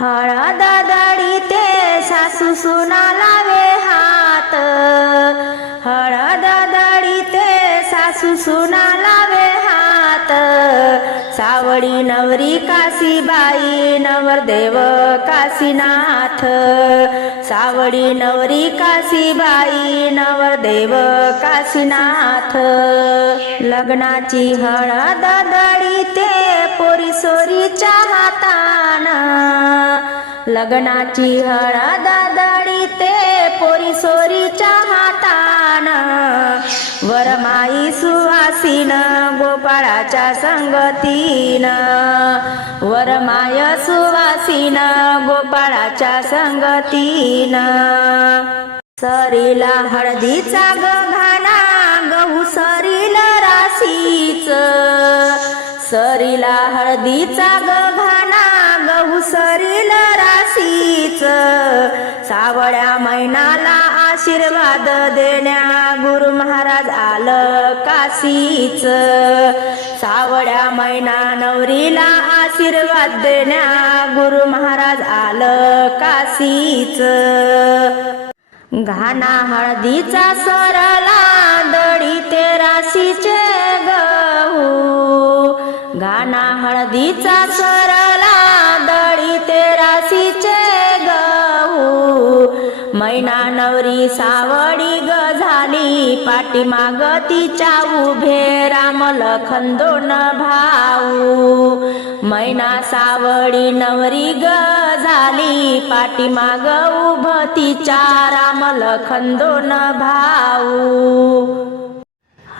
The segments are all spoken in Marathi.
हळद ते सासू सुना लावे हात. हळद ते सासू सुना लावे हात. सावडी नवरी काशीबाई नवरदेव काशीनाथ सावडी नवरी काशीबाई नवरदेव काशीनाथ लग्नाची हळद लग्नाची हळद दळीते पोरी सोरीच्या हातान. वरमाई सुहासीन गोपाळाच्या संगतीन. वरमाय सुहासीन गोपाळाच्या संगतीन. सरीला हळदीचा गघाना गहू सरील राशीच. सरीला हळदीचा गघाना मैनाला आशीर्वाद देण्या गुरु महाराज आलं काशीच. सावड्या मैना नवरीला आशीर्वाद देण्या गुरु महाराज आलं काशीच. घाना हळदीचा सरला दडी ते राशीचे गहू. घाना हळदीचा सरला दडी ते मैना नवरी सावडी ग झाली. पाठीमाग तिच्या उभे राम लखन भाऊ. मैना सावडी नवरी ग झाली. पाठीमाग उभ तिच्या राम लखन भाऊ.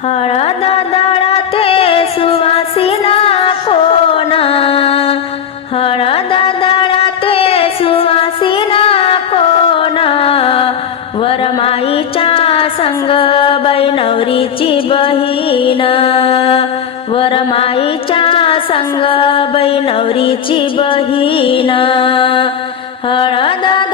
हळद दळते सुवासिना कोण? हळद वरमाईच्या संग बैनवरीची बहीण. वरमाईच्या संग बैनवरीची बहीण. हळद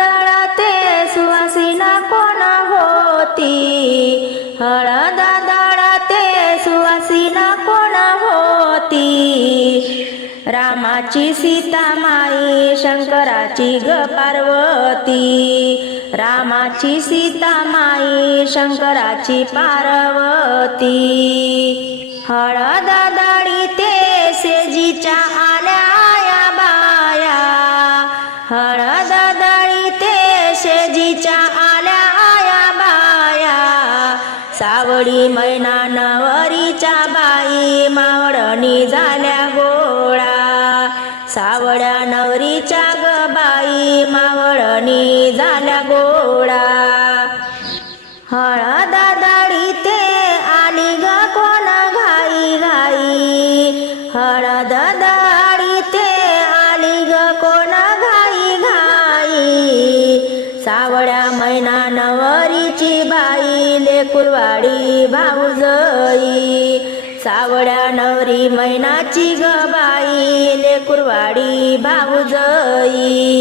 रामाची सीता माई शंकराची ग पार्वती. रामाची सीता माई शंकराची पार्वती. हळद ते सेजीच्या आल्या या बाया. हळद ते शेजीच्या आल्या बाया. सावडी मैना नवरीच्या बाई मावळणी झाल्या गो सावड्या नवरीच्या ग बाई मावळणी झाल्या गोळा. हळद ते आली ग कोण घाई घाई. हळद दाडी ते आली ग कोण घाई घाई. सावळ्या मैना नवरीची बाई लेकुरवाडी भाऊजई. सावड्या नवरी मैनाची ग बाई लेकुरवाडी भाऊजई